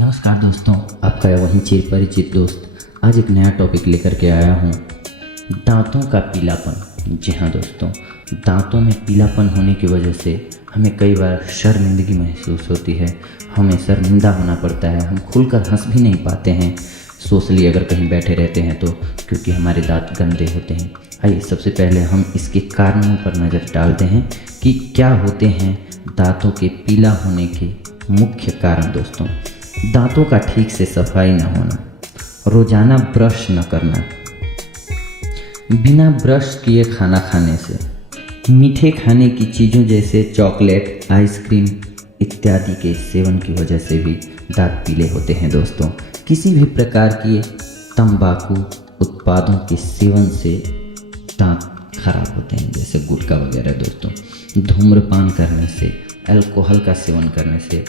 नमस्कार दोस्तों, आपका वही चिर परिचित दोस्त आज एक नया टॉपिक लेकर के आया हूँ, दांतों का पीलापन। जी हाँ दोस्तों, दांतों में पीलापन होने की वजह से हमें कई बार शर्मिंदगी महसूस होती है, हमें शर्मिंदा होना पड़ता है, हम खुलकर हंस भी नहीं पाते हैं सोशली अगर कहीं बैठे रहते हैं तो, क्योंकि हमारे दांत गंदे होते हैं। आइए सबसे पहले हम इसके कारणों पर नज़र डालते हैं कि क्या होते हैं दांतों के पीला होने के मुख्य कारण। दोस्तों, दांतों का ठीक से सफाई न होना, रोज़ाना ब्रश न करना, बिना ब्रश किए खाना खाने से, मीठे खाने की चीज़ों जैसे चॉकलेट, आइसक्रीम इत्यादि के सेवन की वजह से भी दांत पीले होते हैं। दोस्तों, किसी भी प्रकार के तंबाकू उत्पादों के सेवन से दांत खराब होते हैं, जैसे गुटखा वगैरह। दोस्तों, धूम्रपान करने से, अल्कोहल का सेवन करने से,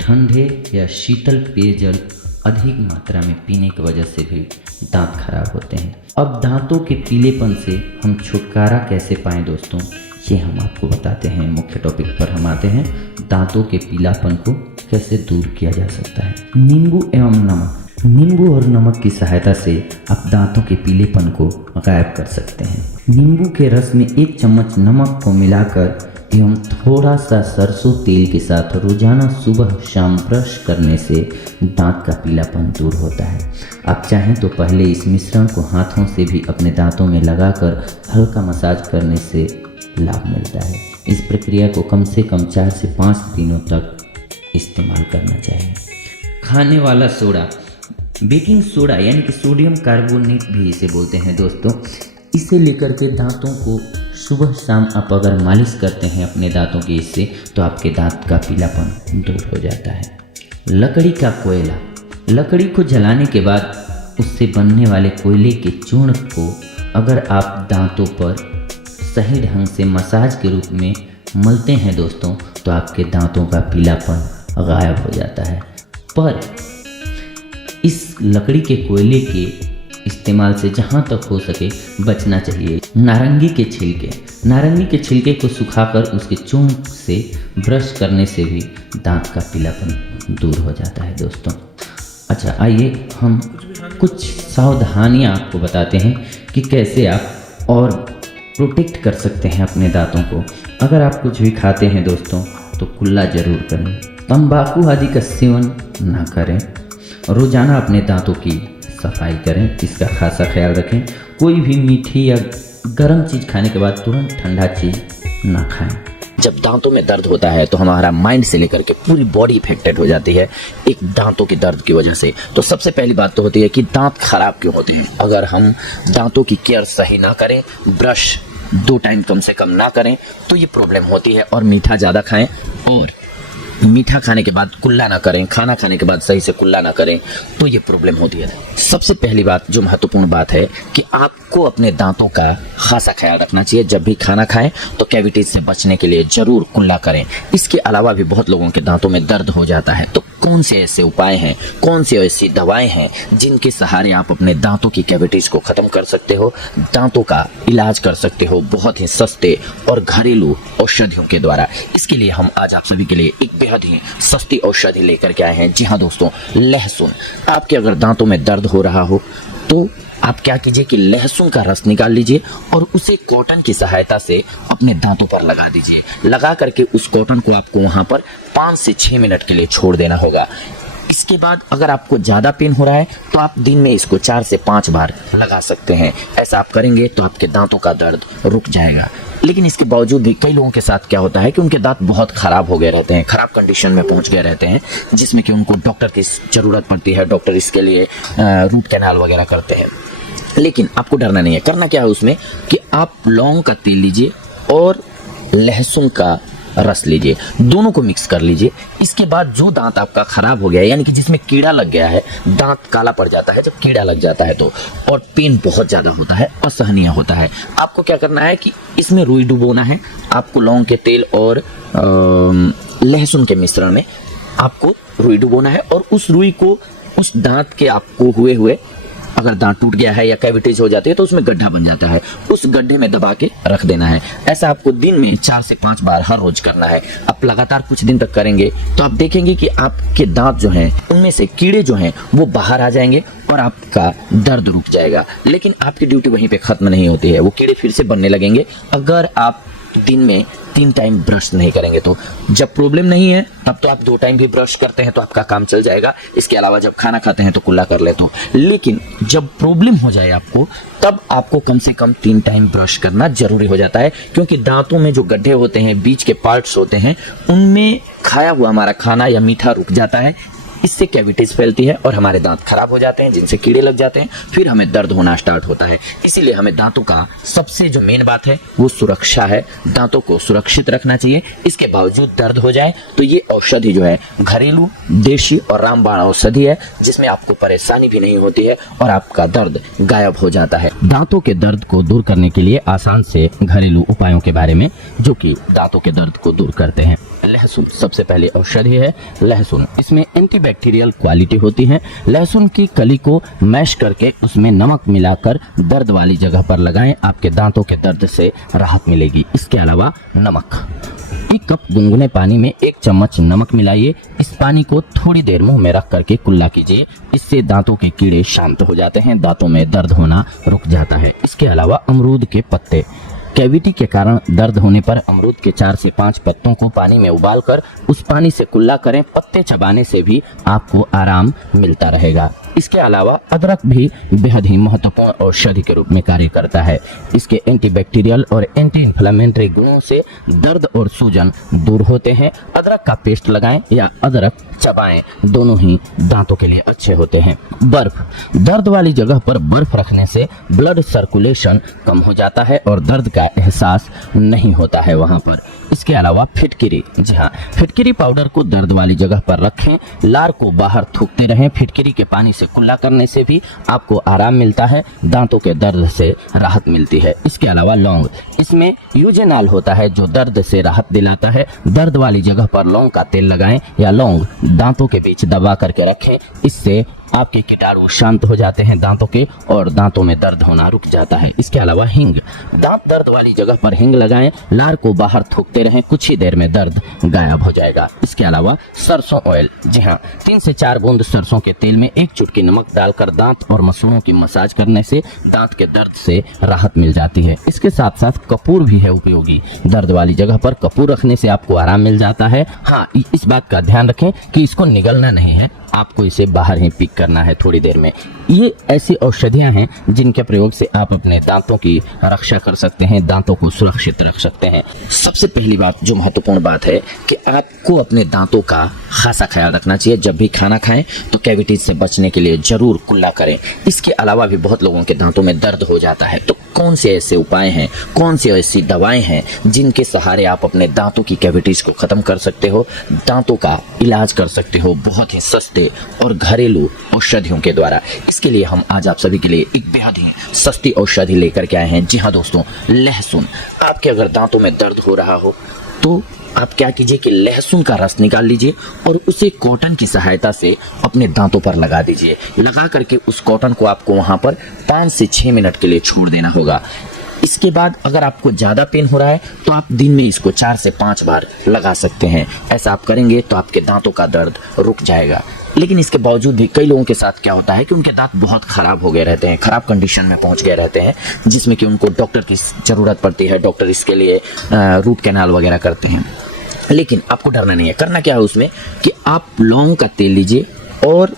ठंडे या शीतल पेयजल अधिक मात्रा में पीने की वजह से भी दांत खराब होते हैं। अब दांतों के पीलेपन से हम छुटकारा कैसे पाएं दोस्तों, ये हम आपको बताते हैं। मुख्य टॉपिक पर हम आते हैं, दांतों के पीलापन को कैसे दूर किया जा सकता है। नींबू एवं नमक। नींबू और नमक की सहायता से आप दांतों के पीलेपन को गायब कर सकते हैं। नींबू के रस में 1 चम्मच नमक को मिलाकर एवं थोड़ा सा सरसों तेल के साथ रोजाना सुबह शाम ब्रश करने से दांत का पीलापन दूर होता है। आप चाहें तो पहले इस मिश्रण को हाथों से भी अपने दांतों में लगाकर हल्का मसाज करने से लाभ मिलता है। इस प्रक्रिया को कम से कम 4 से 5 दिनों तक इस्तेमाल करना चाहिए। खाने वाला सोडा, बेकिंग सोडा यानी कि सोडियम कार्बोनेट भी इसे बोलते हैं दोस्तों, इसे लेकर के दांतों को सुबह शाम आप अगर मालिश करते हैं अपने दांतों के इससे, तो आपके दांत का पीलापन दूर हो जाता है। लकड़ी का कोयला। लकड़ी को जलाने के बाद उससे बनने वाले कोयले के चूर्ण को अगर आप दांतों पर सही ढंग से मसाज के रूप में मलते हैं दोस्तों, तो आपके दांतों का पीलापन गायब हो जाता है। पर इस लकड़ी के कोयले के इस्तेमाल से जहाँ तक हो सके बचना चाहिए। नारंगी के छिलके। नारंगी के छिलके को सुखाकर उसके चूर्ण से ब्रश करने से भी दांत का पीलापन दूर हो जाता है दोस्तों। अच्छा, आइए हम कुछ सावधानियाँ आपको बताते हैं कि कैसे आप और प्रोटेक्ट कर सकते हैं अपने दांतों को। अगर आप कुछ भी खाते हैं दोस्तों तो कुल्ला ज़रूर करें, तंबाकू आदि का सेवन ना करें, रोज़ाना अपने दांतों की सफाई करें, इसका खासा ख्याल रखें। कोई भी मीठी या गर्म चीज़ खाने के बाद तुरंत ठंडा चीज़ ना खाएं। जब दांतों में दर्द होता है तो हमारा माइंड से लेकर के पूरी बॉडी इफेक्टेड हो जाती है एक दांतों के दर्द की वजह से। तो सबसे पहली बात तो होती है कि दांत खराब क्यों होते हैं। अगर हम दांतों की केयर सही ना करें, ब्रश 2 टाइम कम से कम ना करें, तो ये प्रॉब्लम होती है। और मीठा ज़्यादा खाएं, और मीठा खाने के बाद कुल्ला ना करें, खाना खाने के बाद सही से कुल्ला ना करें, तो ये प्रॉब्लम होती है। सबसे पहली बात जो महत्वपूर्ण बात है कि आपको अपने दांतों का खासा ख्याल रखना चाहिए। जब भी खाना खाएं तो कैविटीज से बचने के लिए जरूर कुल्ला करें। इसके अलावा भी बहुत लोगों के दांतों में दर्द हो जाता है, तो कौन से ऐसे उपाय हैं, कौन सी ऐसी दवाएं हैं जिनके सहारे आप अपने दांतों की कैविटीज को खत्म कर सकते हो, दांतों का इलाज कर सकते हो बहुत ही सस्ते और घरेलू औषधियों के द्वारा। इसके लिए हम आज आप सभी के लिए एक बेहद ही सस्ती औषधि लेकर के आए हैं। जी हाँ दोस्तों, लहसुन। आपके अगर दांतों में दर्द हो रहा हो तो आप क्या कीजिए कि लहसुन का रस निकाल लीजिए और उसे कॉटन की सहायता से अपने दांतों पर लगा दीजिए। लगा करके उस कॉटन को आपको वहां पर 5 से 6 मिनट के लिए छोड़ देना होगा। इसके बाद अगर आपको ज़्यादा पेन हो रहा है तो आप दिन में इसको 4 से 5 बार लगा सकते हैं। ऐसा आप करेंगे तो आपके दांतों का दर्द रुक जाएगा। लेकिन इसके बावजूद भी कई लोगों के साथ क्या होता है कि उनके दांत बहुत खराब हो गए रहते हैं, खराब कंडीशन में पहुंच गए रहते हैं, जिसमें कि उनको डॉक्टर की ज़रूरत पड़ती है। डॉक्टर इसके लिए रूट कैनाल वगैरह करते हैं। लेकिन आपको डरना नहीं है। करना क्या है उसमें कि आप लौंग का तेल लीजिए और लहसुन का रस लीजिए, दोनों को मिक्स कर लीजिए। इसके बाद जो दांत आपका खराब हो गया है, यानी कि जिसमें कीड़ा लग गया है, दांत काला पड़ जाता है जब कीड़ा लग जाता है तो, और पेन बहुत ज़्यादा होता है, असहनीय होता है, आपको क्या करना है कि इसमें रुई डुबोना है। आपको लौंग के तेल और लहसुन के मिश्रण में आपको रुई डुबोना है और उस रुई को उस दांत के आपको हुए अगर दांत टूट गया है या कैविटीज हो जाती है तो उसमें गड्ढा बन जाता है, उस गड्ढे में दबा के रख देना है। ऐसा आपको दिन में 4 से 5 बार हर रोज करना है। आप लगातार कुछ दिन तक करेंगे तो आप देखेंगे कि आपके दांत जो हैं उनमें से कीड़े जो हैं वो बाहर आ जाएंगे और आपका दर्द रुक जाएगा। लेकिन आपकी ड्यूटी वहीं पे खत्म नहीं होती है, वो कीड़े फिर से बनने लगेंगे अगर आप दिन में 3 टाइम ब्रश नहीं करेंगे तो। जब प्रॉब्लम नहीं है तब तो आप 2 टाइम भी ब्रश करते हैं तो आपका काम चल जाएगा। इसके अलावा जब खाना खाते हैं तो कुल्ला कर लेते हो, लेकिन जब प्रॉब्लम हो जाए आपको तब आपको कम से कम 3 टाइम ब्रश करना जरूरी हो जाता है, क्योंकि दांतों में जो गड्ढे होते हैं, बीच के पार्ट्स होते हैं, उनमें खाया हुआ हमारा खाना या मीठा रुक जाता है। इससे कैविटीज फैलती है और हमारे दांत खराब हो जाते हैं, जिनसे कीड़े लग जाते हैं, फिर हमें दर्द होना स्टार्ट होता है। इसीलिए हमें दांतों का सबसे जो मेन बात है वो सुरक्षा है। दांतों को सुरक्षित रखना चाहिए। इसके बावजूद दर्द हो जाए तो ये औषधि जो है घरेलू, देशी और रामबाण औषधि है, जिसमें आपको परेशानी भी नहीं होती है और आपका दर्द गायब हो जाता है। दांतों के दर्द को दूर करने के लिए आसान से घरेलू उपायों के बारे में जो कि दांतों के दर्द को दूर करते हैं। लहसुन सबसे पहले औषधि है। लहसुन, इसमें एंटीबैक्टीरियल क्वालिटी होती है। लहसुन की कली को मैश करके उसमें नमक मिलाकर दर्द वाली जगह पर लगाएं, आपके दांतों के दर्द से राहत मिलेगी। इसके अलावा नमक, 1 कप गुनगुने पानी में 1 चम्मच नमक मिलाइए। इस पानी को थोड़ी देर मुंह में रख करके कुल्ला कीजिए। इससे दांतों के कीड़े शांत हो जाते हैं, दांतों में दर्द होना रुक जाता है। इसके अलावा अमरूद के पत्ते, कैविटी के कारण दर्द होने पर अमरूद के 4 से 5 पत्तों को पानी में उबालकर उस पानी से कुल्ला करें। पत्ते चबाने से भी आपको आराम मिलता रहेगा। इसके अलावा अदरक भी बेहद ही महत्वपूर्ण औषधि के रूप में कार्य करता है। इसके एंटीबैक्टीरियल और एंटी इन्फ्लेमेटरी गुणों से दर्द और सूजन दूर होते हैं। अदरक का पेस्ट लगाएं या अदरक चबाएं, दोनों ही दांतों के लिए अच्छे होते हैं। बर्फ, दर्द वाली जगह पर बर्फ रखने से ब्लड सर्कुलेशन कम हो जाता है और दर्द का एहसास नहीं होता है वहां पर। इसके अलावा फिटकिरी, जी हाँ, फिटकिरी पाउडर को दर्द वाली जगह पर रखें, लार को बाहर थूकते रहें। फिटकिरी के पानी से कुल्ला करने से भी आपको आराम मिलता है, दांतों के दर्द से राहत मिलती है। इसके अलावा लौंग, इसमें यूजेनाल होता है जो दर्द से राहत दिलाता है। दर्द वाली जगह पर लौंग का तेल लगाएं या लौंग दांतों के बीच दबा करके रखें। इससे आपके कीटाणु शांत हो जाते हैं दांतों के और दांतों में दर्द होना रुक जाता है। इसके अलावा हींग, दांत दर्द वाली जगह पर हींग लगाएं, लार को बाहर थूकते रहें, कुछ ही देर में दर्द गायब हो जाएगा। इसके अलावा सरसों ऑयल, जी हाँ, 3 से 4 बूंद सरसों के तेल में 1 चुटकी नमक डालकर दांत और मसूड़ों की मसाज करने से दांत के दर्द से राहत मिल जाती है। इसके साथ साथ कपूर भी है उपयोगी। दर्द वाली जगह पर कपूर रखने से आपको आराम मिल जाता है। हाँ, इस बात का ध्यान रखें कि इसको निगलना नहीं है, आपको इसे बाहर ही पिक करना है थोड़ी देर में। ये ऐसी औषधियां हैं जिनके प्रयोग से आप अपने दांतों की रक्षा कर सकते हैं, दांतों को सुरक्षित रख सकते हैं। सबसे पहली बात जो महत्वपूर्ण बात है कि आपको अपने दांतों का खासा ख्याल रखना चाहिए। जब भी खाना खाएं तो कैविटीज से बचने के लिए जरूर कुल्ला करें। इसके अलावा भी बहुत लोगों के दांतों में दर्द हो जाता है, तो कौन से ऐसे उपाय हैं, कौन सी ऐसी दवाएं हैं जिनके सहारे आप अपने दांतों की कैविटीज को खत्म कर सकते हो, दांतों का इलाज कर सकते हो बहुत ही सस्ते और घरेलू औषधियों के द्वारा। इसके लिए हम आज आप सभी के लिए एक बेहद ही सस्ती औषधि लेकर के आए हैं। जी हाँ दोस्तों, लहसुन। आपके अगर दांतों में दर्द हो रहा हो तो आप क्या कीजिए कि लहसुन का रस निकाल लीजिए और उसे कॉटन की सहायता से अपने दांतों पर लगा दीजिए। लगा करके उस कॉटन को आपको वहां पर 5 से 6 मिनट के लिए छोड़ देना होगा। इसके बाद अगर आपको ज़्यादा पेन हो रहा है तो आप दिन में इसको 4 से 5 बार लगा सकते हैं। ऐसा आप करेंगे तो आपके दांतों का दर्द रुक जाएगा। लेकिन इसके बावजूद भी कई लोगों के साथ क्या होता है कि उनके दांत बहुत खराब हो गए रहते हैं, खराब कंडीशन में पहुंच गए रहते हैं, जिसमें कि उनको डॉक्टर की ज़रूरत पड़ती है। डॉक्टर इसके लिए रूट कैनाल वगैरह करते हैं। लेकिन आपको डरना नहीं है। करना क्या है उसमें कि आप लौंग का तेल लीजिए और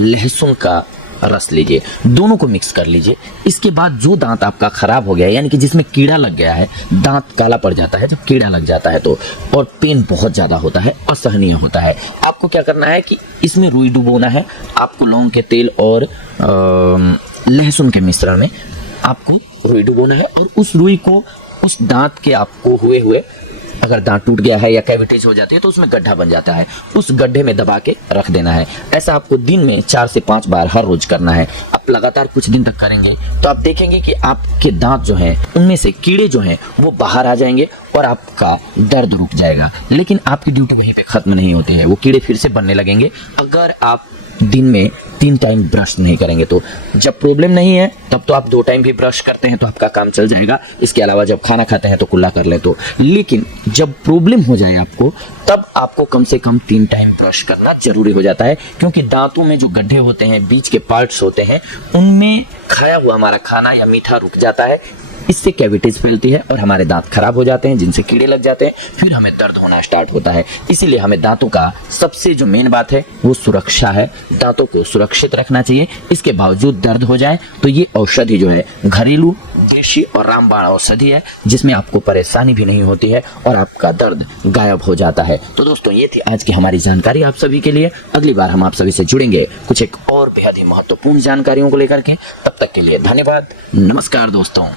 लहसुन का रस लीजिए, दोनों को मिक्स कर लीजिए। इसके बाद जो दांत आपका खराब हो गया है, यानी कि जिसमें कीड़ा लग गया है, दांत काला पड़ जाता है जब कीड़ा लग जाता है तो, और पेन बहुत ज़्यादा होता है, असहनीय होता है, आपको क्या करना है कि इसमें रुई डुबोना है। आपको लौंग के तेल और लहसुन के मिश्रण में आपको रुई डुबोना है और उस रुई को उस दांत के आपको हुए अगर दांत टूट गया है या कैविटीज हो जाती है तो उसमें गड्ढा बन जाता है, उस गड्ढे में दबा के रख देना है। ऐसा आपको दिन में 4 से 5 बार हर रोज करना है। आप लगातार कुछ दिन तक करेंगे तो आप देखेंगे कि आपके दांत जो हैं उनमें से कीड़े जो हैं वो बाहर आ जाएंगे और आपका दर्द रुक जाएगा। लेकिन आपकी ड्यूटी वहीं पे खत्म नहीं होती है, वो कीड़े फिर से बनने लगेंगे अगर आप दिन में 3 टाइम ब्रश नहीं करेंगे। तो जब प्रॉब्लम नहीं है तब तो आप 2 टाइम भी ब्रश करते हैं तो आपका काम चल जाएगा। इसके अलावा जब खाना खाते हैं तो कुल्ला कर ले तो, लेकिन जब प्रॉब्लम हो जाए आपको तब आपको कम से कम 3 टाइम ब्रश करना जरूरी हो जाता है, क्योंकि दांतों में जो गड्ढे होते हैं, बीच के पार्ट्स होते हैं, उनमें खाया हुआ हमारा खाना या मीठा रुक जाता है। इससे कैविटीज फैलती है और हमारे दांत खराब हो जाते हैं, जिनसे कीड़े लग जाते हैं, फिर हमें दर्द होना स्टार्ट होता है। इसीलिए हमें दांतों का सबसे जो मेन बात है वो सुरक्षा है। दांतों को सुरक्षित रखना चाहिए। इसके बावजूद दर्द हो जाए तो ये औषधि जो है घरेलू, देशी और रामबाण औषधि है, जिसमें आपको परेशानी भी नहीं होती है और आपका दर्द गायब हो जाता है। तो दोस्तों, ये थी आज की हमारी जानकारी आप सभी के लिए। अगली बार हम आप सभी से जुड़ेंगे कुछ एक और बेहद ही महत्वपूर्ण जानकारियों को लेकर के। तब तक के लिए धन्यवाद। नमस्कार दोस्तों।